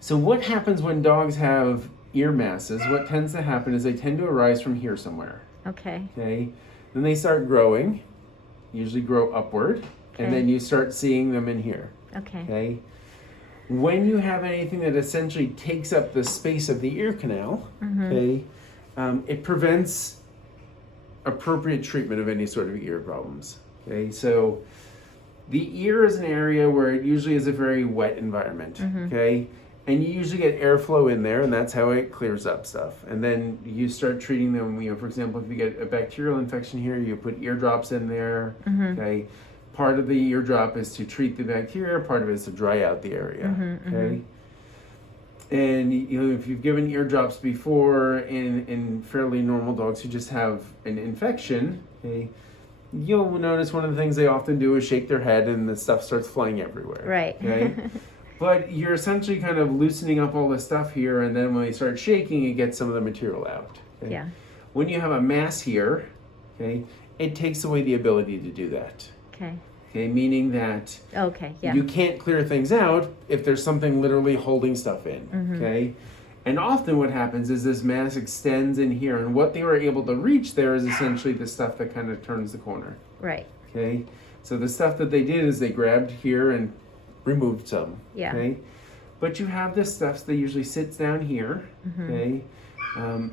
So what happens when dogs have ear masses? What tends to happen is they tend to arise from here somewhere. Okay. Okay. Then they start growing, usually grow upward, and then you start seeing them in here. Okay. Okay. When you have anything that essentially takes up the space of the ear canal, okay, it prevents appropriate treatment of any sort of ear problems. Okay, so the ear is an area where it usually is a very wet environment. Okay, and you usually get airflow in there, and that's how it clears up stuff. And then you start treating them. For example, if you get a bacterial infection here, you put eardrops in there. Okay. Part of the eardrop is to treat the bacteria, part of it is to dry out the area. Okay. And if you've given eardrops before in fairly normal dogs who just have an infection, okay, you'll notice one of the things they often do is shake their head and the stuff starts flying everywhere. Right. Okay. But you're essentially kind of loosening up all this stuff here, and then when you start shaking, it gets some of the material out. Okay? Yeah. When you have a mass here, okay, it takes away the ability to do that. Okay. Okay, meaning that Yeah. you can't clear things out if there's something literally holding stuff in. Okay, and often what happens is this mass extends in here, and what they were able to reach there is essentially the stuff that kind of turns the corner. Right. Okay, so the stuff that they did is they grabbed here and removed some. Yeah. Okay, but you have this stuff that usually sits down here. Okay,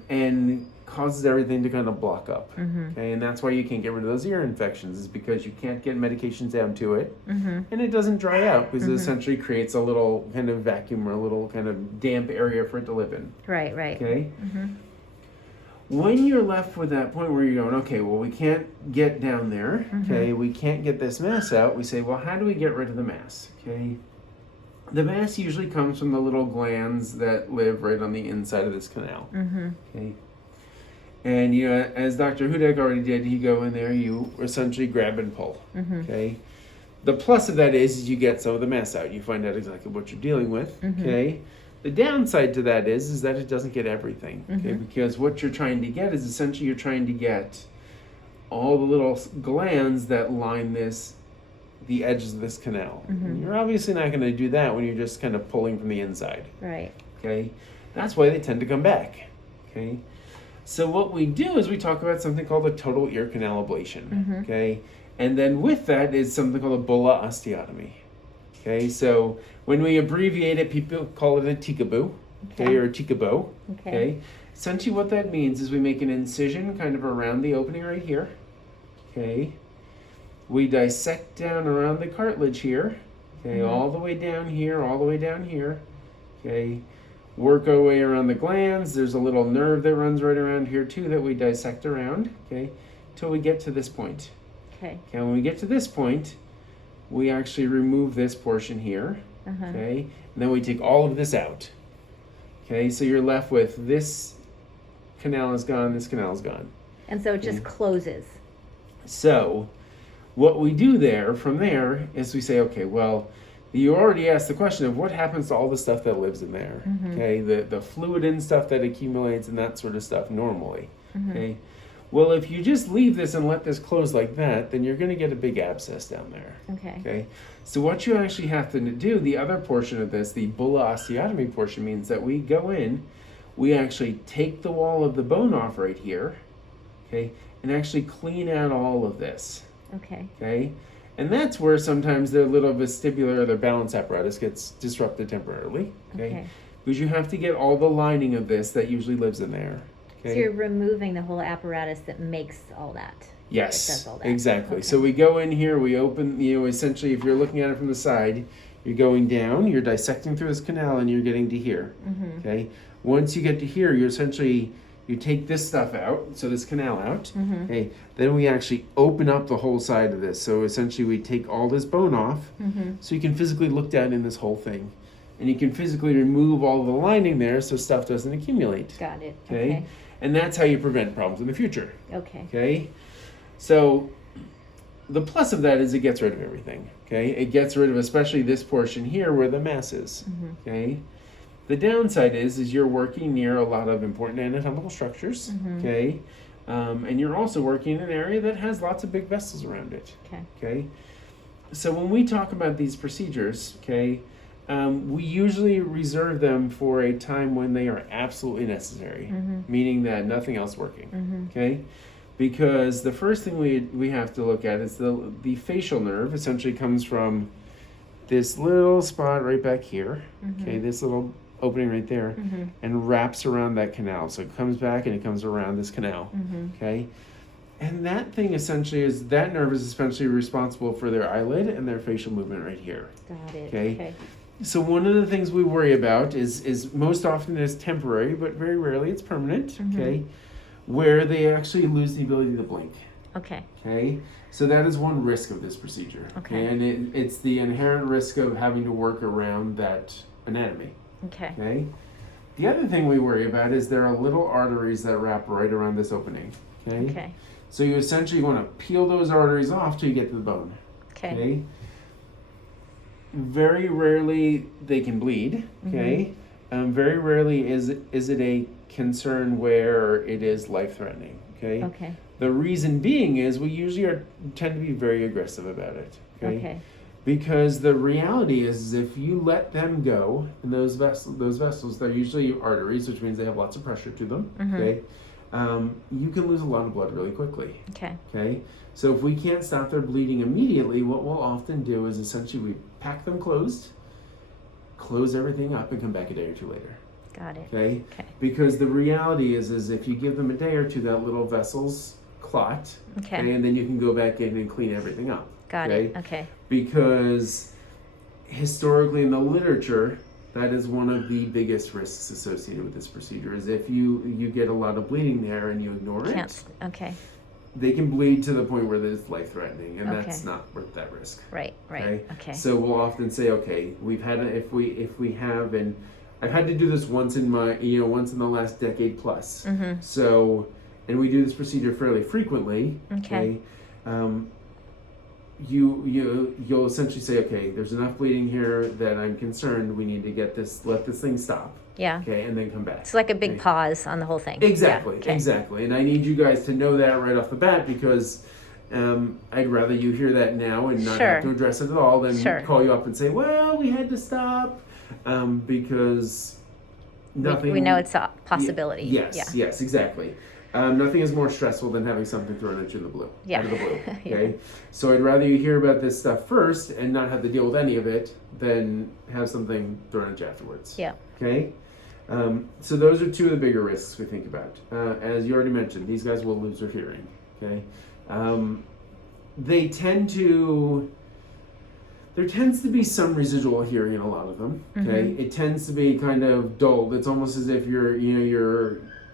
and causes everything to kind of block up. Okay, and that's why you can't get rid of those ear infections, is because you can't get medications down to it, and it doesn't dry out because it essentially creates a little kind of vacuum or a little kind of damp area for it to live in. Right. Okay. When you're left with that point where you're going, okay, well, we can't get down there. Okay, we can't get this mass out. We say, well, how do we get rid of the mass? Okay. The mass usually comes from the little glands that live right on the inside of this canal. Okay. And as Dr. Hudek already did, you go in there, you essentially grab and pull. Okay. The plus of that is you get some of the mass out. You find out exactly what you're dealing with. Okay. The downside to that is that it doesn't get everything. Okay. Because what you're trying to get is essentially you're trying to get all the little glands that line the edges of this canal. And you're obviously not going to do that when you're just kind of pulling from the inside. Right. Okay. That's why they tend to come back. Okay. So what we do is we talk about something called a total ear canal ablation, okay? And then with that is something called a bulla osteotomy, okay? So when we abbreviate it, people call it a TICABO, okay, or a TICABO, okay? Essentially what that means is we make an incision kind of around the opening right here, okay? We dissect down around the cartilage here, okay, all the way down here, all the way down here, okay? Work our way around the glands. There's a little nerve that runs right around here too that we dissect around, okay, till we get to this point. Okay. Okay, when we get to this point, we actually remove this portion here, okay, and then we take all of this out. Okay, so you're left with this canal is gone, this canal is gone. And so it just closes. So what we do from there is we say, okay, well, you already asked the question of what happens to all the stuff that lives in there, okay? The fluid and stuff that accumulates and that sort of stuff normally, okay? Well, if you just leave this and let this close like that, then you're going to get a big abscess down there, okay? So what you actually have to do, the other portion of this, the bulla osteotomy portion, means that we go in, we actually take the wall of the bone off right here, okay, and actually clean out all of this, okay? And that's where sometimes their little vestibular or their balance apparatus gets disrupted temporarily, okay? Because you have to get all the lining of this that usually lives in there. Okay? So you're removing the whole apparatus that makes all that. Yes, that does all that. exactly. So we go in here, we open, essentially if you're looking at it from the side, you're going down, you're dissecting through this canal and you're getting to here, okay? Once you get to here, you take this stuff out, so this canal out, okay? Then we actually open up the whole side of this. So essentially we take all this bone off, so you can physically look down in this whole thing. And you can physically remove all the lining there so stuff doesn't accumulate. Got it. Okay? And that's how you prevent problems in the future. Okay. So the plus of that is it gets rid of everything, okay? It gets rid of especially this portion here where the mass is, okay? The downside is you're working near a lot of important anatomical structures, okay? And you're also working in an area that has lots of big vessels around it, okay? So when we talk about these procedures, okay, we usually reserve them for a time when they are absolutely necessary, meaning that nothing else working. Okay, because the first thing we have to look at is the facial nerve. Essentially, comes from this little spot right back here. Okay, this little opening right there, and wraps around that canal. So it comes back and it comes around this canal. Okay. And that thing essentially that nerve is essentially responsible for their eyelid and their facial movement right here. Got it. Okay. So one of the things we worry about is most often it's temporary, but very rarely it's permanent. Okay. Where they actually lose the ability to blink. Okay. Okay. So that is one risk of this procedure. Okay. And it's the inherent risk of having to work around that anatomy. Okay. Okay. The other thing we worry about is there are little arteries that wrap right around this opening. Okay. Okay. So you essentially want to peel those arteries off till you get to the bone. Okay. Very rarely they can bleed. Okay. Very rarely is it a concern where it is life-threatening. Okay. Okay. The reason being is we usually tend to be very aggressive about it. Okay. Because the reality is if you let them go, and those vessels, they're usually arteries, which means they have lots of pressure to them. Okay. You can lose a lot of blood really quickly. Okay. So if we can't stop their bleeding immediately, what we'll often do is essentially we pack them closed, close everything up, and come back a day or two later. Got it. Okay. Because the reality is if you give them a day or two, that little vessel's clot. Okay. And then you can go back in and clean everything up. Got it. Okay. Because historically in the literature, that is one of the biggest risks associated with this procedure is if you get a lot of bleeding there and you ignore it. Okay. They can bleed to the point where it's life-threatening, and that's not worth that risk. Right. Okay. So we'll often say, okay, we've had if we have, and I've had to do this once in the last decade plus. So, and we do this procedure fairly frequently. Okay. You'll essentially say, okay, there's enough bleeding here that I'm concerned. We need to let this thing stop. Yeah. Okay, and then come back. It's like a big pause on the whole thing. Exactly. Exactly. And I need you guys to know that right off the bat because I'd rather you hear that now and not have to address it at all than call you up and say, well, we had to stop because nothing. We know it's a possibility. Yes, exactly. Nothing is more stressful than having something thrown at you out of the blue. Okay, so I'd rather you hear about this stuff first and not have to deal with any of it than have something thrown at you afterwards. Yeah. Okay. So those are two of the bigger risks we think about. As you already mentioned, these guys will lose their hearing. Okay. There tends to be some residual hearing in a lot of them. Okay. It tends to be kind of dulled. It's almost as if you're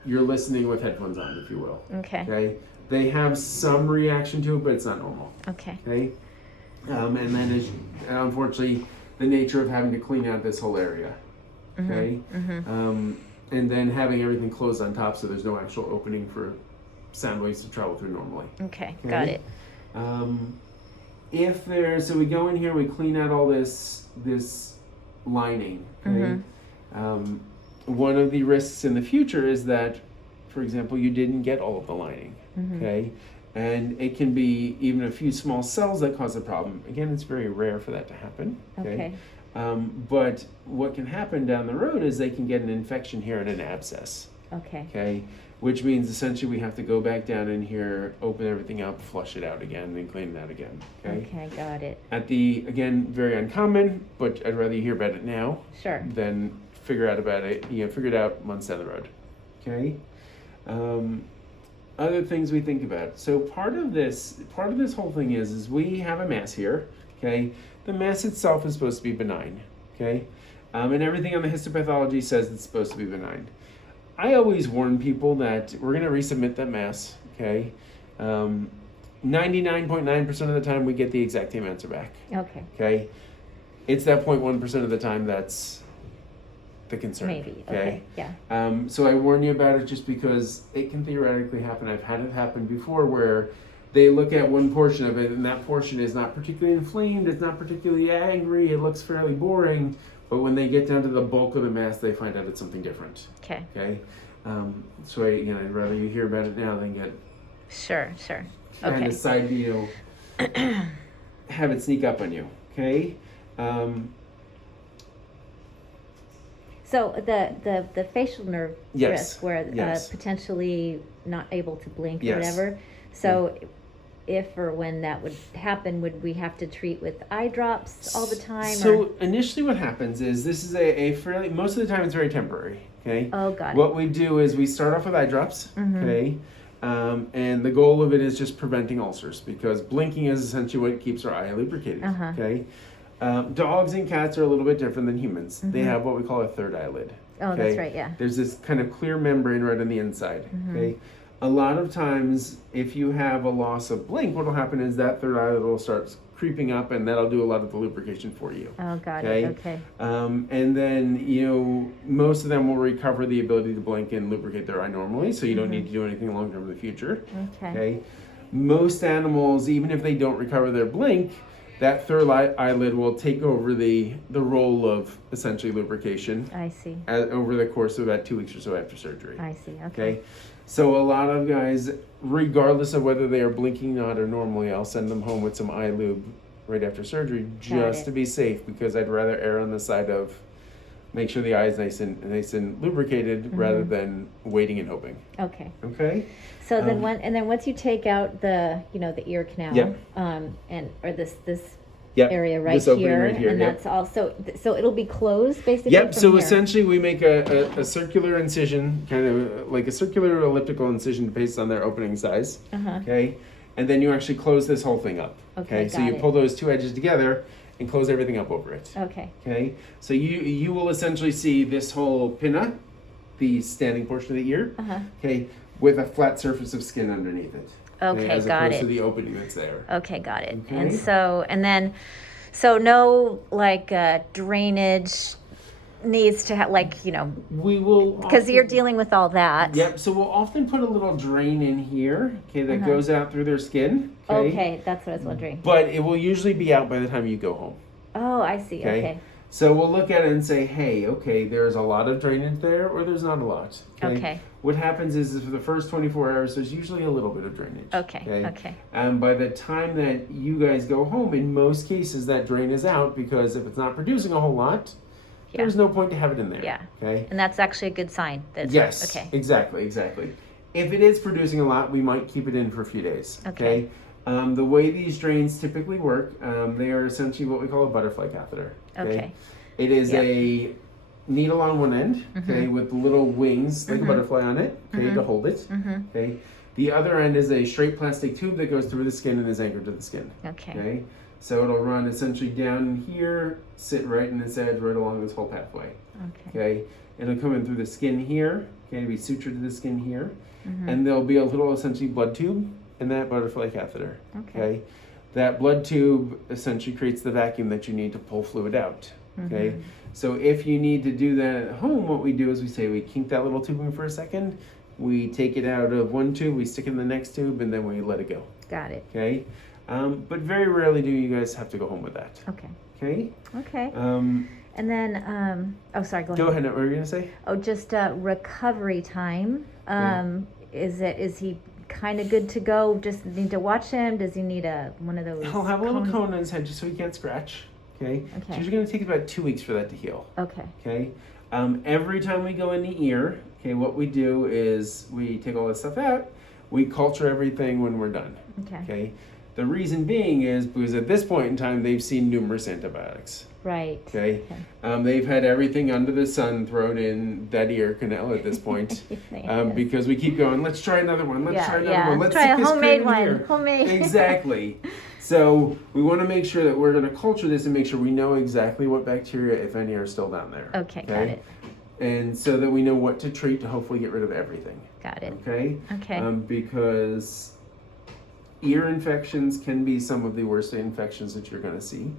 listening with headphones on, if you will. Okay. They have some reaction to it, but it's not normal. Okay. And then unfortunately, the nature of having to clean out this whole area. Okay. And then having everything closed on top so there's no actual opening for sound waves to travel through normally. Okay. Got it. So we go in here, we clean out all this lining. Okay. One of the risks in the future is that, for example, you didn't get all of the lining, okay? And it can be even a few small cells that cause a problem. Again, it's very rare for that to happen, okay? But what can happen down the road is they can get an infection here and an abscess, okay? Which means essentially we have to go back down in here, open everything up, flush it out again, and clean it out again, okay? Okay, got it. Again, very uncommon, but I'd rather you hear about it now than figure it out months down the road. Okay. Other things we think about. So part of this whole thing is we have a mass here. Okay. The mass itself is supposed to be benign. Okay. And everything on the histopathology says it's supposed to be benign. I always warn people that we're going to resubmit that mass. Okay. 99.9% of the time we get the exact same answer back. Okay. Okay. It's that 0.1% of the time that's the concern. Maybe. Okay. Yeah. So I warn you about it just because it can theoretically happen. I've had it happen before where they look at one portion of it and that portion is not particularly inflamed, it's not particularly angry, it looks fairly boring, but when they get down to the bulk of the mass, they find out it's something different. Okay. Okay. So I'd rather you hear about it now than get and decide have it sneak up on you. Okay. So the facial nerve Yes. risk where Yes. potentially not able to blink or Yes. whatever. So if or when that would happen, would we have to treat with eye drops all the time? So initially what happens is this is a fairly, most of the time it's very temporary, okay? Oh, got it. What we do is we start off with eye drops, okay? And the goal of it is just preventing ulcers because blinking is essentially what keeps our eye lubricated, okay? Dogs and cats are a little bit different than humans. They have what we call a third eyelid. Oh, okay? that's right, yeah. There's this kind of clear membrane right on the inside, okay? A lot of times, if you have a loss of blink, what will happen is that third eyelid will start creeping up, and that'll do a lot of the lubrication for you. Oh, got okay? it, okay. And then, you know, most of them will recover the ability to blink and lubricate their eye normally, so you don't need to do anything long term in the future. Okay. Most animals, even if they don't recover their blink, that third eyelid will take over the role of essentially lubrication. I see. Over the course of about 2 weeks or so after surgery. I see, okay. Okay. So a lot of guys, regardless of whether they are blinking or not or normally, I'll send them home with some eye lube right after surgery just to be safe because I'd rather err on the side of make sure the eye is nice and lubricated rather than waiting and hoping. Okay. Okay. So then once you take out the the ear canal, or this area right this opening here, right here, and that's also so it'll be closed basically. Yep. from So here. essentially, we make a circular incision, kind of like a circular elliptical incision based on their opening size. Okay. And then you actually close this whole thing up. Okay, So you pull those two edges together and close everything up over it. Okay. Okay. So you will essentially see this whole pinna, the standing portion of the ear. Okay. With a flat surface of skin underneath it. Okay, as got opposed it. to the opening that's there. Okay, got it. Okay. And so no like drainage needs to have We will because you're dealing with all that. Yep. So we'll often put a little drain in here. Okay, that goes out through their skin. Okay, that's what I was wondering. But it will usually be out by the time you go home. Oh, I see. Okay. So we'll look at it and say, hey, okay, there's a lot of drainage there, or there's not a lot. Okay. What happens is for the first 24 hours, there's usually a little bit of drainage. Okay. And by the time that you guys go home, in most cases, that drain is out because if it's not producing a whole lot, there's no point to have it in there. Yeah. Okay. And that's actually a good sign. Yes. Okay. Exactly. If it is producing a lot, we might keep it in for a few days. Okay. The way these drains typically work, they are essentially what we call a butterfly catheter. Okay. It is a needle on one end, okay, with little wings like a butterfly on it, okay, to hold it. Okay. The other end is a straight plastic tube that goes through the skin and is anchored to the skin. Okay. So it'll run essentially down here, sit right in its edge, right along this whole pathway. Okay. It'll come in through the skin here, okay, be sutured to the skin here, and there'll be a little essentially blood tube in that butterfly catheter. Okay. That blood tube essentially creates the vacuum that you need to pull fluid out. Okay. So if you need to do that at home, what we do is we kink that little tube in for a second, we take it out of one tube, we stick it in the next tube, and then we let it go. Got it. Okay. But very rarely do you guys have to go home with that. Okay. Okay. Okay. And then, sorry, go ahead. Go ahead. What were you gonna say? Oh, just recovery time. Is he kind of good to go? Just need to watch him? Does he need one of those? He'll have a little cone on his head just so he can't scratch. Okay. Okay. So you're gonna take about 2 weeks for that to heal. Okay. Okay. Every time we go in the ear, okay, what we do is we take all this stuff out. We culture everything when we're done. Okay. The reason being is because at this point in time, they've seen numerous antibiotics. Right. Okay. They've had everything under the sun thrown in that ear canal at this point. Because we keep going, let's try another one. Let's try another one. Let's try a stick this homemade cream in one. here. Homemade. Exactly. So we want to make sure that we're going to culture this and make sure we know exactly what bacteria, if any, are still down there. Okay, got it. And so that we know what to treat to hopefully get rid of everything. Got it. Okay. Because ear infections can be some of the worst infections that you're going to see.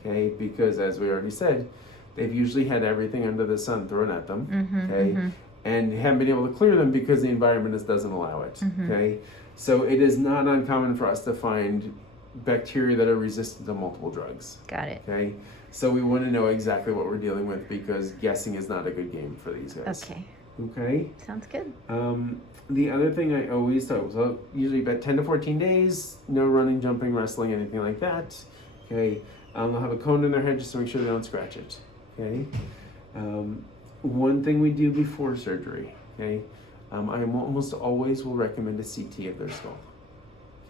Okay, because as we already said, they've usually had everything under the sun thrown at them. And haven't been able to clear them because the environment just doesn't allow it. Okay, so it is not uncommon for us to find bacteria that are resistant to multiple drugs. Got it. Okay, so we want to know exactly what we're dealing with because guessing is not a good game for these guys. Okay. Sounds good. The other thing I always tell, so usually about 10 to 14 days, no running, jumping, wrestling, anything like that. Okay. They'll have a cone in their head just to make sure they don't scratch it. Okay. one thing we do before surgery, okay? I almost always will recommend a CT of their skull,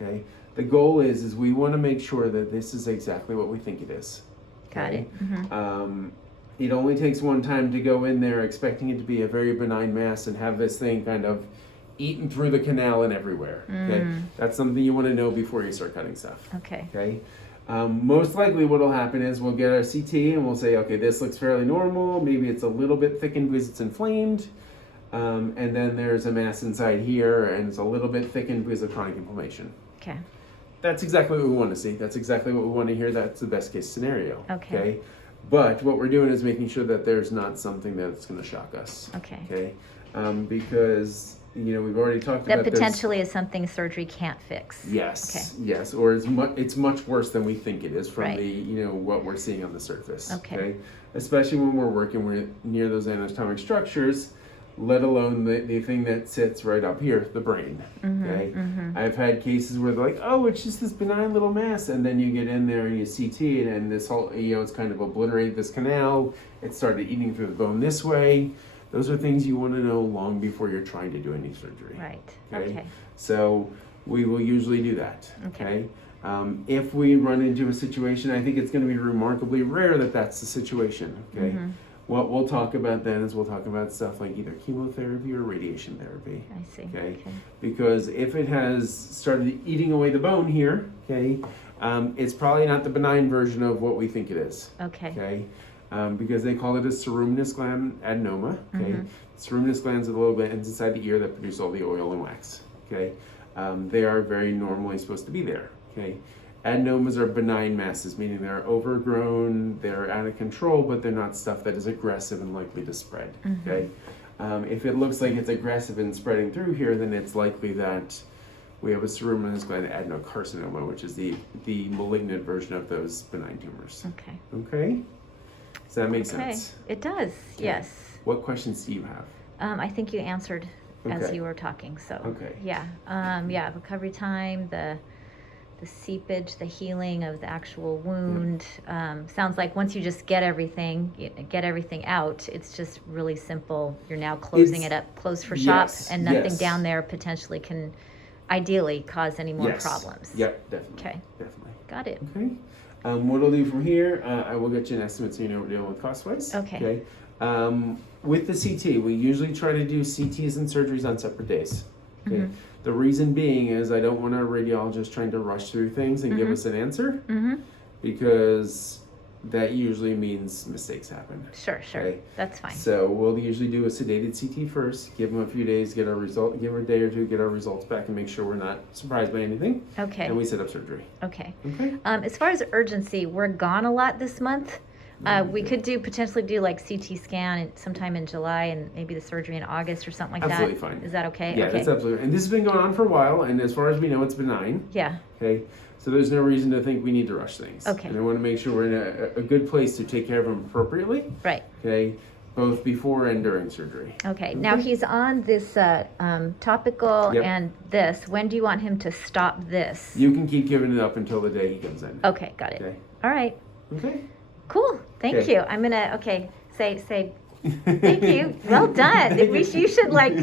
okay? The goal is we want to make sure that this is exactly what we think it is. Got okay? it. Mm-hmm. It only takes one time to go in there expecting it to be a very benign mass and have this thing kind of eaten through the canal and everywhere. Okay, that's something you want to know before you start cutting stuff. Okay. Okay. Most likely, what will happen is we'll get our CT and we'll say, okay, this looks fairly normal. Maybe it's a little bit thickened because it's inflamed, and then there's a mass inside here, and it's a little bit thickened because of chronic inflammation. Okay. That's exactly what we want to see. That's exactly what we want to hear. That's the best case scenario. Okay. But what we're doing is making sure that there's not something that's going to shock us. Okay. Okay. Because we've already talked That about potentially is something surgery can't fix. Yes. Okay. Yes. Or it's much worse than we think it is from Right. the what we're seeing on the surface. Okay. Especially when we're working near those anatomic structures, let alone the thing that sits right up here, the brain. Okay. I've had cases where they're like, oh, it's just this benign little mass, and then you get in there and you CT it, and this whole it's kind of obliterated this canal. It started eating through the bone this way. Those are things you want to know long before you're trying to do any surgery. Right. Okay. So we will usually do that. Okay. If we run into a situation, I think it's going to be remarkably rare that that's the situation. Okay. What we'll talk about then is we'll talk about stuff like either chemotherapy or radiation therapy. I see. Okay. Because if it has started eating away the bone here, okay, it's probably not the benign version of what we think it is. Okay. Okay. Because they call it a ceruminous gland adenoma. Okay, ceruminous glands are the little glands inside the ear that produce all the oil and wax. Okay, they are very normally supposed to be there. Okay, adenomas are benign masses, meaning they're overgrown, they're out of control, but they're not stuff that is aggressive and likely to spread. Okay, if it looks like it's aggressive and spreading through here, then it's likely that we have a ceruminous gland adenocarcinoma, which is the malignant version of those benign tumors. Okay. Okay. Does that make sense? It does. Okay. Yes. What questions do you have? I think you answered as Okay. you were talking. So. Okay. Yeah. Yeah. Recovery time, the seepage, the healing of the actual wound. Sounds like once you just get everything out, it's just really simple. You're now closing it up, closed for shop, Yes, and nothing yes. down there potentially can, ideally, cause any more Yes. problems. Yep, definitely. Okay. Definitely. Got it. Okay. What I'll do from here, I will get you an estimate so you know what we're dealing with cost-wise. Okay. With the CT, we usually try to do CTs and surgeries on separate days. Okay. The reason being is I don't want our radiologist trying to rush through things and give us an answer, because that usually means mistakes happen. Sure. Okay. That's fine. So we'll usually do a sedated CT first, give them a few days, give her a day or two, get our results back, and make sure we're not surprised by anything. Okay. And we set up surgery. Okay. Okay. As far as urgency, we're gone a lot this month. We could potentially do like CT scan sometime in July and maybe the surgery in August or something like Absolutely that. fine. Is that okay? Yeah, okay. that's absolutely. And this has been going on for a while, and as far as we know, it's benign. Yeah. Okay. So there's no reason to think we need to rush things. Okay. And I want to make sure we're in a good place to take care of him appropriately. Right. Okay. Both before and during surgery. Okay. Now he's on this topical Yep. and this. When do you want him to stop this? You can keep giving it up until the day he comes in. Okay. Got it. Okay. All right. Okay. Cool. Thank Okay. you. I'm gonna say thank you. Well done. You should like